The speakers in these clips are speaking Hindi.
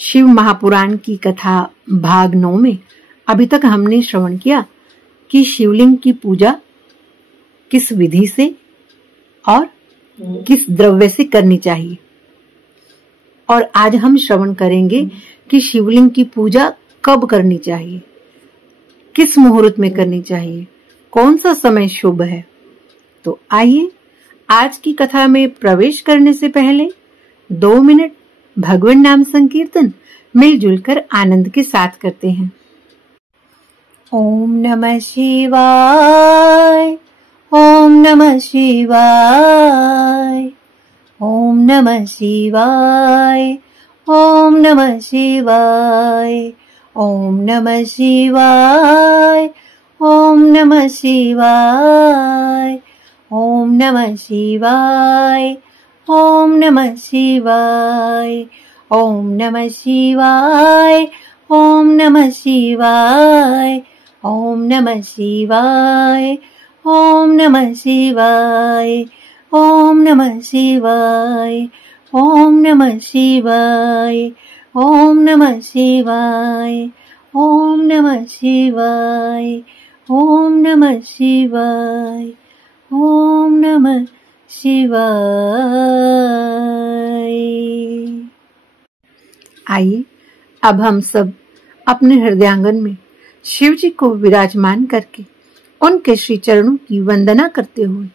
शिव महापुराण की कथा भाग 9 में अभी तक हमने श्रवण किया कि शिवलिंग की पूजा किस विधि से और किस द्रव्य से करनी चाहिए। और आज हम श्रवण करेंगे कि शिवलिंग की पूजा कब करनी चाहिए, किस मुहूर्त में करनी चाहिए, कौन सा समय शुभ है। तो आइए आज की कथा में प्रवेश करने से पहले 2 मिनट भगवान नाम संकीर्तन मिलजुल कर आनंद के साथ करते हैं। ओम नमः शिवाय, ओम नमः शिवाय, ओम नमः शिवाय, ओम नमः शिवाय, ओम नमः शिवाय, ओम नमः शिवाय, ओम नमः शिवाय, ओम नमः शिवाय, ओम नमः शिवाय, ओम नमः शिवाय, ओम नमः शिवाय, ओम नमः शिवाय, ओम नमः शिवाय, ओम नमः शिवाय, ओम नमः शिवाय, ओम नमः शिवाय, ओम नमः शिवाय, ओम नमः शिवाय। आइए अब हम सब अपने हृदयांगन में शिव जी को विराजमान करके उनके श्री चरणों की वंदना करते हुए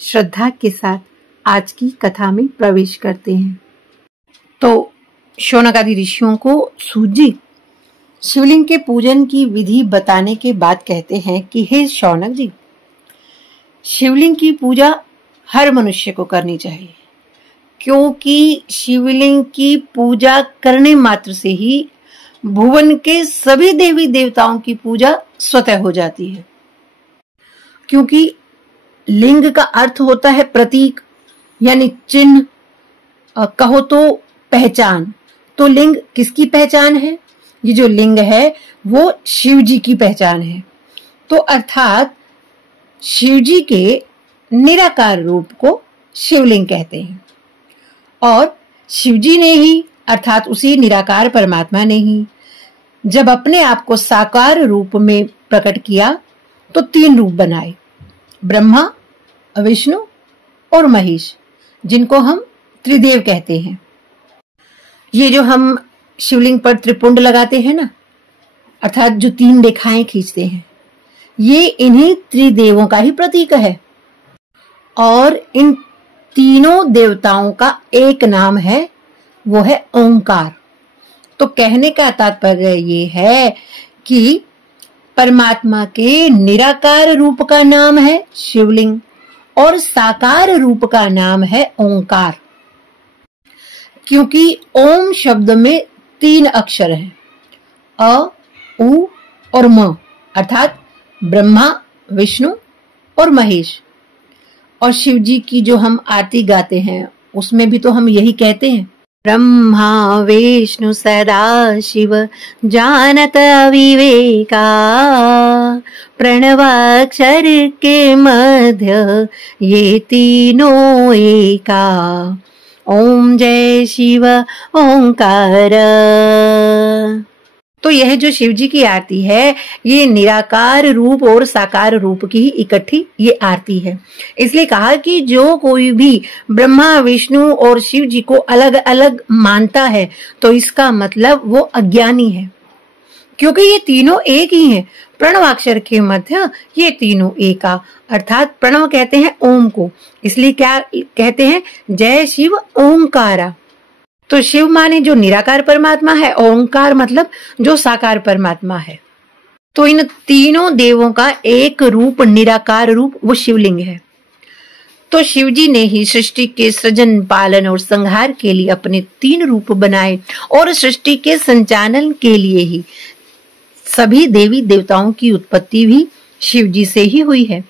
श्रद्धा के साथ आज की कथा में प्रवेश करते हैं। तो शौनक आदि ऋषियों को सूत जी शिवलिंग के पूजन की विधि बताने के बाद कहते हैं कि हे शौनक जी, शिवलिंग की पूजा हर मनुष्य को करनी चाहिए, क्योंकि शिवलिंग की पूजा करने मात्र से ही भुवन के सभी देवी देवताओं की पूजा स्वतः हो जाती है। क्योंकि लिंग का अर्थ होता है प्रतीक यानी चिन्ह, कहो तो पहचान। तो लिंग किसकी पहचान है? ये जो लिंग है वो शिव जी की पहचान है। तो अर्थात शिव जी के निराकार रूप को शिवलिंग कहते हैं। और शिव जी ने ही अर्थात उसी निराकार परमात्मा ने ही जब अपने आप को साकार रूप में प्रकट किया तो 3 रूप बनाए, ब्रह्मा, विष्णु और महेश, जिनको हम त्रिदेव कहते हैं। ये जो हम शिवलिंग पर त्रिपुंड लगाते हैं ना, अर्थात जो 3 रेखाएं खींचते हैं, ये इन्हीं त्रिदेवों का ही प्रतीक है। और इन तीनों देवताओं का एक नाम है, वो है ओंकार। तो कहने का तात्पर्य ये है कि परमात्मा के निराकार रूप का नाम है शिवलिंग और साकार रूप का नाम है ओंकार। क्योंकि ओम शब्द में 3 अक्षर हैं, अ, उ और म, अर्थात ब्रह्मा, विष्णु और महेश। और शिव जी की जो हम आरती गाते हैं उसमें भी तो हम यही कहते हैं, ब्रह्मा विष्णु सदा शिव जानत विवेका, प्रणवाक्षर के मध्य ये तीनों एका, ओम जय शिव ओंकार। तो यह जो शिव जी की आरती है ये निराकार रूप और साकार रूप की ही इकट्ठी ये आरती है। इसलिए कहा कि जो कोई भी ब्रह्मा, विष्णु और शिव जी को अलग अलग मानता है तो इसका मतलब वो अज्ञानी है, क्योंकि ये तीनों एक ही हैं। प्रणवाक्षर के मध्य ये तीनों एका, अर्थात प्रणव कहते हैं ओम को, इसलिए क्या कहते हैं, जय शिव ओंकारा। तो शिव माने जो निराकार परमात्मा है, ओंकार मतलब जो साकार परमात्मा है। तो इन तीनों देवों का एक रूप, निराकार रूप, वो शिवलिंग है। तो शिव जी ने ही सृष्टि के सृजन, पालन और संहार के लिए अपने 3 रूप बनाए और सृष्टि के संचालन के लिए ही सभी देवी देवताओं की उत्पत्ति भी शिव जी से ही हुई है।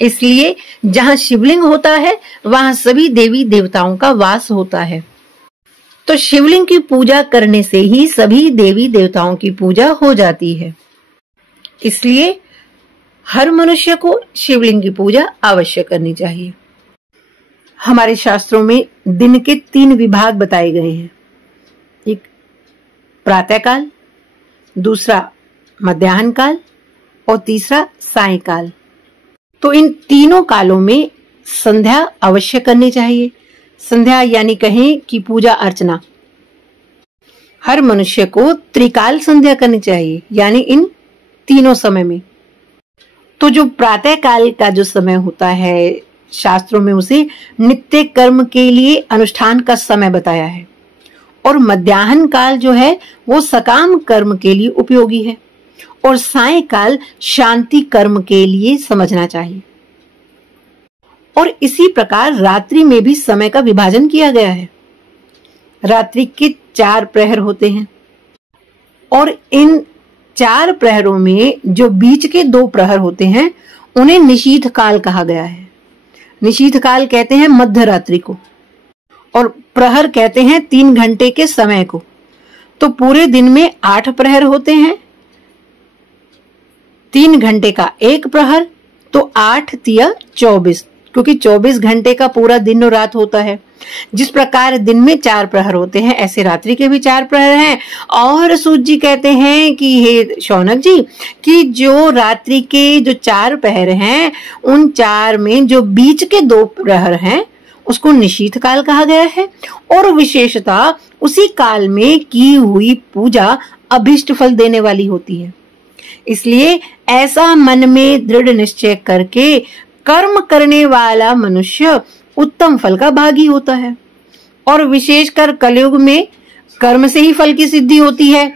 इसलिए जहां शिवलिंग होता है वहां सभी देवी देवताओं का वास होता है। तो शिवलिंग की पूजा करने से ही सभी देवी देवताओं की पूजा हो जाती है। इसलिए हर मनुष्य को शिवलिंग की पूजा अवश्य करनी चाहिए। हमारे शास्त्रों में दिन के 3 विभाग बताए गए हैं। एक प्रातःकाल, दूसरा मध्याह्न काल और तीसरा सायंकाल। तो इन तीनों कालों में संध्या अवश्य करनी चाहिए। संध्या यानी कहें कि पूजा अर्चना। हर मनुष्य को त्रिकाल संध्या करनी चाहिए, यानी इन तीनों समय में। तो जो प्रातः काल का जो समय होता है, शास्त्रों में उसे नित्य कर्म के लिए अनुष्ठान का समय बताया है, और मध्याह्न काल जो है वो सकाम कर्म के लिए उपयोगी है, और सायंकाल शांति कर्म के लिए समझना चाहिए। और इसी प्रकार रात्रि में भी समय का विभाजन किया गया है। रात्रि के 4 प्रहर होते हैं, और इन 4 प्रहरों में जो बीच के 2 प्रहर होते हैं उन्हें निशीथ काल कहा गया है। निशीथ काल कहते हैं मध्य रात्रि को, और प्रहर कहते हैं 3 घंटे के समय को। तो पूरे दिन में 8 प्रहर होते हैं, 3 घंटे का 1 प्रहर, तो 8 तिया 24, क्योंकि 24 घंटे का पूरा दिन और रात होता है। जिस प्रकार दिन में 4 प्रहर होते हैं, ऐसे रात्रि के भी 4 प्रहर हैं। और सूत जी कहते हैं कि हे शौनक जी, कि जो रात्रि के जो 4 प्रहर हैं, उन 4 में जो बीच के 2 प्रहर हैं उसको निशीथ काल कहा गया है, और विशेषता उसी काल में की हुई पूजा अभिष्ट फल देने वाली होती है। इसलिए ऐसा मन में दृढ़ निश्चय करके कर्म करने वाला मनुष्य उत्तम फल का भागी होता है, और विशेषकर कलयुग में कर्म से ही फल की सिद्धि होती है।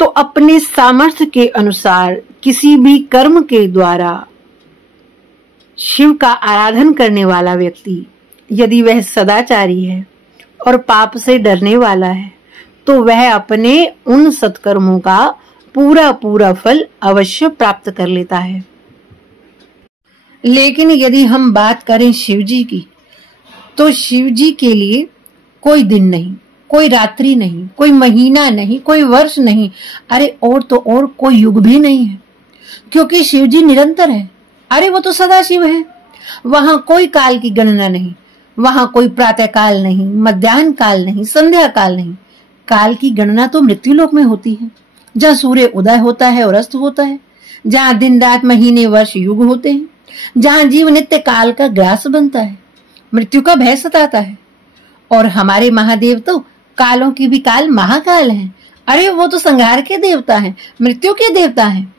तो अपने सामर्थ्य के अनुसार किसी भी कर्म के द्वारा शिव का आराधन करने वाला व्यक्ति, यदि वह सदाचारी है और पाप से डरने वाला है, तो वह अपने उन सत्कर्मों का पूरा पूरा फल अवश्य प्राप्त कर लेता है। लेकिन यदि हम बात करें शिव जी की, तो शिव जी के लिए कोई दिन नहीं, कोई रात्रि नहीं, कोई महीना नहीं, कोई वर्ष नहीं, अरे और तो और कोई युग भी नहीं है, क्योंकि शिव जी निरंतर है। अरे वो तो सदा शिव है। वहां कोई काल की गणना नहीं, वहां कोई प्रातः काल नहीं, मध्याह्न काल नहीं, संध्या काल नहीं। काल की गणना तो मृत्युलोक में होती है, जहाँ सूर्य उदय होता है और अस्त होता है, जहाँ दिन रात महीने वर्ष युग होते हैं, जहाँ जीव नित्य काल का ग्रास बनता है, मृत्यु का भय सताता है। और हमारे महादेव तो कालों की भी काल महाकाल हैं। अरे वो तो संहार के देवता हैं, मृत्यु के देवता हैं।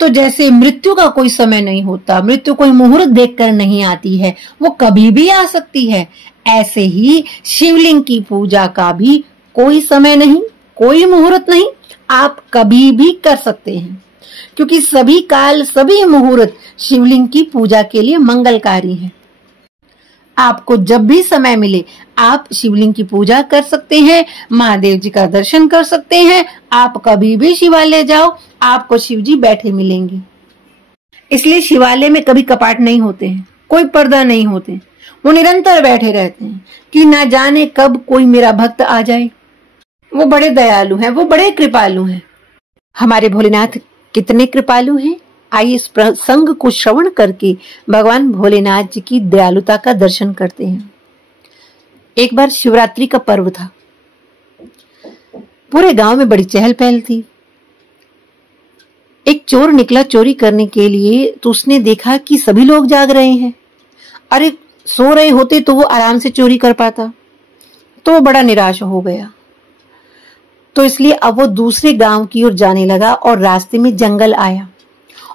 तो जैसे मृत्यु का कोई समय नहीं होता, मृत्यु कोई मुहूर्त देखकर नहीं आती है, वो कभी भी आ सकती है, ऐसे ही शिवलिंग की पूजा का भी कोई समय नहीं, कोई मुहूर्त नहीं, आप कभी भी कर सकते हैं, क्योंकि सभी काल सभी मुहूर्त शिवलिंग की पूजा के लिए मंगलकारी हैं। आपको जब भी समय मिले आप शिवलिंग की पूजा कर सकते हैं, महादेव जी का दर्शन कर सकते हैं। आप कभी भी शिवालय जाओ, आपको शिव जी बैठे मिलेंगे। इसलिए शिवालय में कभी कपाट नहीं होते हैं, कोई पर्दा नहीं होते, वो निरंतर बैठे रहते हैं कि ना जाने कब कोई मेरा भक्त आ जाए। वो बड़े दयालु हैं, वो बड़े कृपालु हैं। हमारे भोलेनाथ कितने कृपालु हैं, आइए इस प्रसंग को श्रवण करके भगवान भोलेनाथ जी की दयालुता का दर्शन करते हैं। एक बार शिवरात्रि का पर्व था, पूरे गांव में बड़ी चहल पहल थी। एक चोर निकला चोरी करने के लिए, तो उसने देखा कि सभी लोग जाग रहे हैं। अरे सो रहे होते तो वो आराम से चोरी कर पाता, तो वो बड़ा निराश हो गया। तो इसलिए अब वो दूसरे गांव की ओर जाने लगा, और रास्ते में जंगल आया,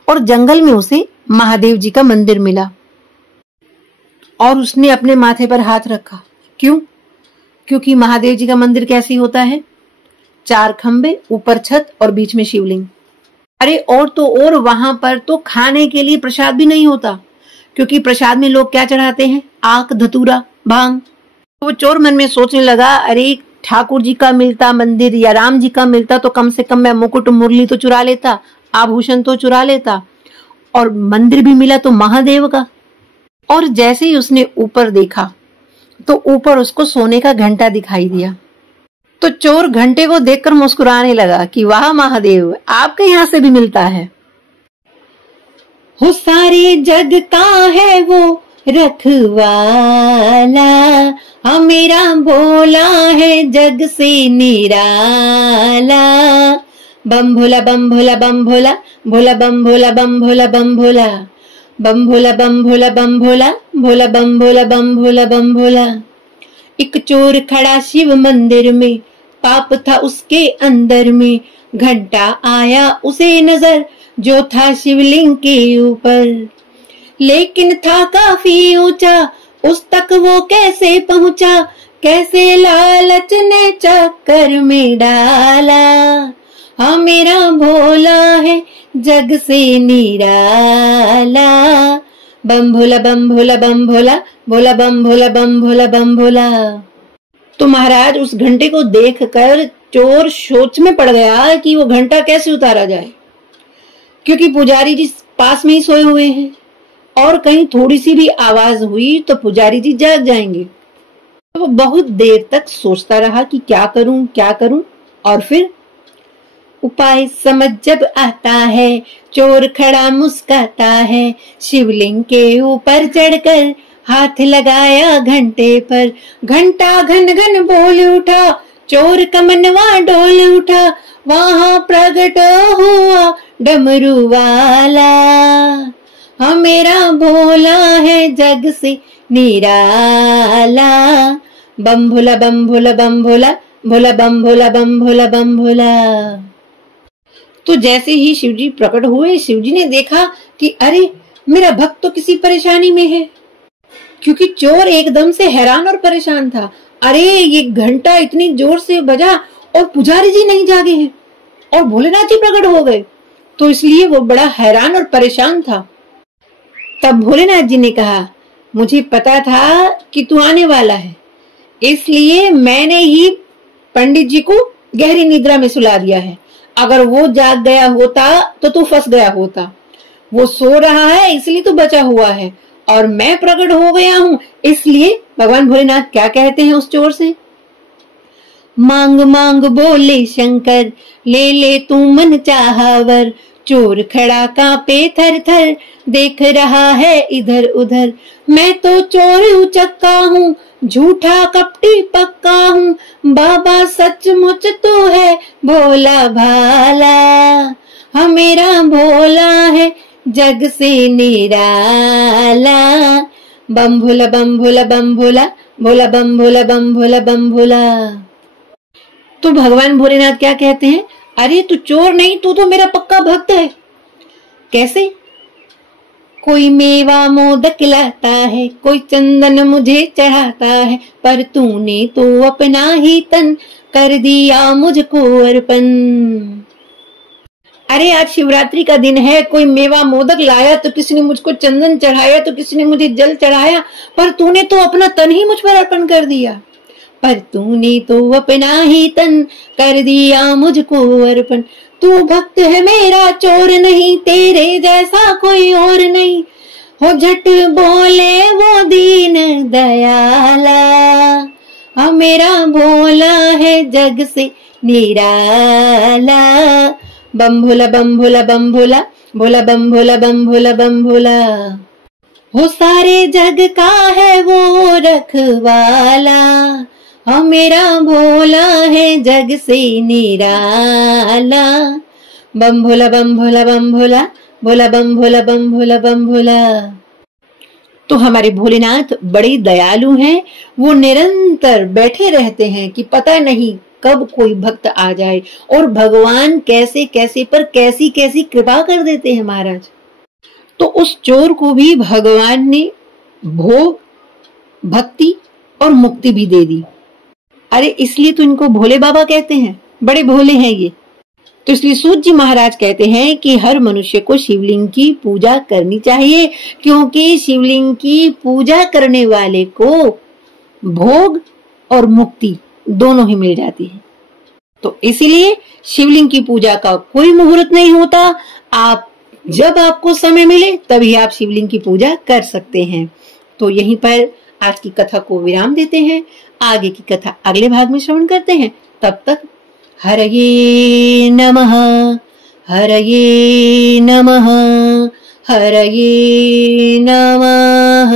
और जंगल में उसे महादेव जी का मंदिर मिला, और उसने अपने माथे पर हाथ रखा। क्यों? क्योंकि महादेव जी का मंदिर कैसी होता है, 4 खंबे, ऊपर छत और बीच में शिवलिंग। अरे और तो और वहां पर तो खाने के लिए प्रसाद भी नहीं होता, क्योंकि प्रसाद में लोग क्या चढ़ाते हैं, आक, धतूरा, भांग। तो वो चोर मन में सोचने लगा, अरे ठाकुर जी का मिलता मंदिर या राम जी का मिलता तो कम से कम मैं मुकुट मुरली तो चुरा लेता, आभूषण तो चुरा लेता, और मंदिर भी मिला तो महादेव का। और जैसे ही उसने ऊपर देखा तो ऊपर उसको सोने का घंटा दिखाई दिया। तो चोर घंटे को देखकर मुस्कुराने लगा कि वाह महादेव, आपके यहां से भी मिलता है। हो सारे जग का है वो रखवाला, हाँ मेरा भोला है जग से निराला। बम भोला बम भोला बम भोला, भोला बम भोला बम भोला बम भोला, बम भोला बम भोला बम भोला, भोला बम भोला बम भोला बम भोला। एक चोर खड़ा शिव मंदिर में, पाप था उसके अंदर में, घंटा आया उसे नजर जो था शिवलिंग के ऊपर, लेकिन था काफी ऊंचा, उस तक वो कैसे पहुंचा, कैसे लालच ने चक्कर में डाला। हाँ मेरा भोला है जग से निराला। बम भोला बम भोला बम भोला, भोला बम भोला बम भोला बम भोला। तो महाराज उस घंटे को देखकर चोर सोच में पड़ गया कि वो घंटा कैसे उतारा जाए, क्योंकि पुजारी जी पास में ही सोए हुए हैं और कहीं थोड़ी सी भी आवाज हुई तो पुजारी जी जाग जाएंगे। तो वो बहुत देर तक सोचता रहा कि क्या करूं, और फिर उपाय समझ जब आता है, चोर खड़ा मुस्काता है, शिवलिंग के ऊपर चढ़कर हाथ लगाया घंटे पर, घंटा घन घन बोल उठा, चोर का मनवा डोल उठा, वहां प्रकट हुआ डमरू वाला। हाँ मेरा भोला है जग से निराला। बम भोला बम भोला बम भोला, भोला बम भोला बम भोला बम भोला। तो जैसे ही शिवजी प्रकट हुए, शिवजी ने देखा कि अरे मेरा भक्त तो किसी परेशानी में है, क्योंकि चोर एकदम से हैरान और परेशान था। अरे ये घंटा इतनी जोर से बजा और पुजारी जी नहीं जागे हैं और भोलेनाथ जी प्रकट हो गए, तो इसलिए वो बड़ा हैरान और परेशान था। तब भोलेनाथ जी ने कहा, मुझे पता था कि तू आने वाला है, इसलिए मैंने ही पंडित जी को गहरी निद्रा में सुला दिया है। अगर वो जाग गया होता तो तू फंस गया होता। वो सो रहा है इसलिए तू बचा हुआ है, और मैं प्रकट हो गया हूँ, इसलिए भगवान भोलेनाथ क्या कहते हैं उस चोर से, मांग मांग बोले शंकर, ले ले तू मन चाहवर। चोर खड़ा कांपे थर थर, देख रहा है इधर उधर। मैं तो चोर उचक्का हूँ, झूठा कपटी पक्का हूँ, बाबा सचमुच तो है भोला भाला। हाँ मेरा भोला है जग से निराला। बम भोला बम भोला बम भोला, भोला बम भोला बम भोला बम भोला। तो भगवान भोलेनाथ क्या कहते हैं, अरे तू चोर नहीं, तू तो मेरा पक्का भक्त है। कैसे? कोई मेवा मोदक लाता है, कोई चंदन मुझे चढ़ाता है, पर तूने तो अपना ही तन कर दिया मुझको अर्पण। अरे आज शिवरात्रि का दिन है, कोई मेवा मोदक लाया तो किसी ने मुझको चंदन चढ़ाया, तो किसी ने मुझे जल चढ़ाया, पर तूने तो अपना तन ही मुझ पर अर्पण कर दिया। पर तूने तो अपना ही तन कर दिया मुझको अर्पण। तू भक्त है मेरा, चोर नहीं, तेरे जैसा कोई और नहीं। हो झट बोले वो दीन दयाला। हाँ मेरा भोला है जग से निराला। बम भोला बम भोला बम भोला, भोला बम भोला बम भोला बम भोला। हो सारे जग का है वो रखवाला। हाँ मेरा भोला है जग से निराला। बम भोला बम भोला बम भोला, भोला बम भोला बम भोला बम भोला। तो हमारे भोलेनाथ बड़े दयालु हैं, वो निरंतर बैठे रहते हैं कि पता नहीं कब कोई भक्त आ जाए, और भगवान कैसे कैसे पर कैसी कैसी कृपा कर देते हैं महाराज। तो उस चोर को भी भगवान ने भोग, भक्ति और मुक्ति भी दे दी। अरे इसलिए तो इनको भोले बाबा कहते हैं, बड़े भोले हैं ये। तो इसलिए सूत जी महाराज कहते हैं कि हर मनुष्य को शिवलिंग की पूजा करनी चाहिए, क्योंकि शिवलिंग की पूजा करने वाले को भोग और मुक्ति दोनों ही मिल जाती है। तो इसीलिए शिवलिंग की पूजा का कोई मुहूर्त नहीं होता। आप जब आपको समय मिले तभी आप शिवलिंग की पूजा कर सकते हैं। तो यहीं पर आज की कथा को विराम देते हैं। आगे की कथा अगले भाग में श्रवण करते हैं। तब तक हरये नमः, हरये नमः, हरये नमः।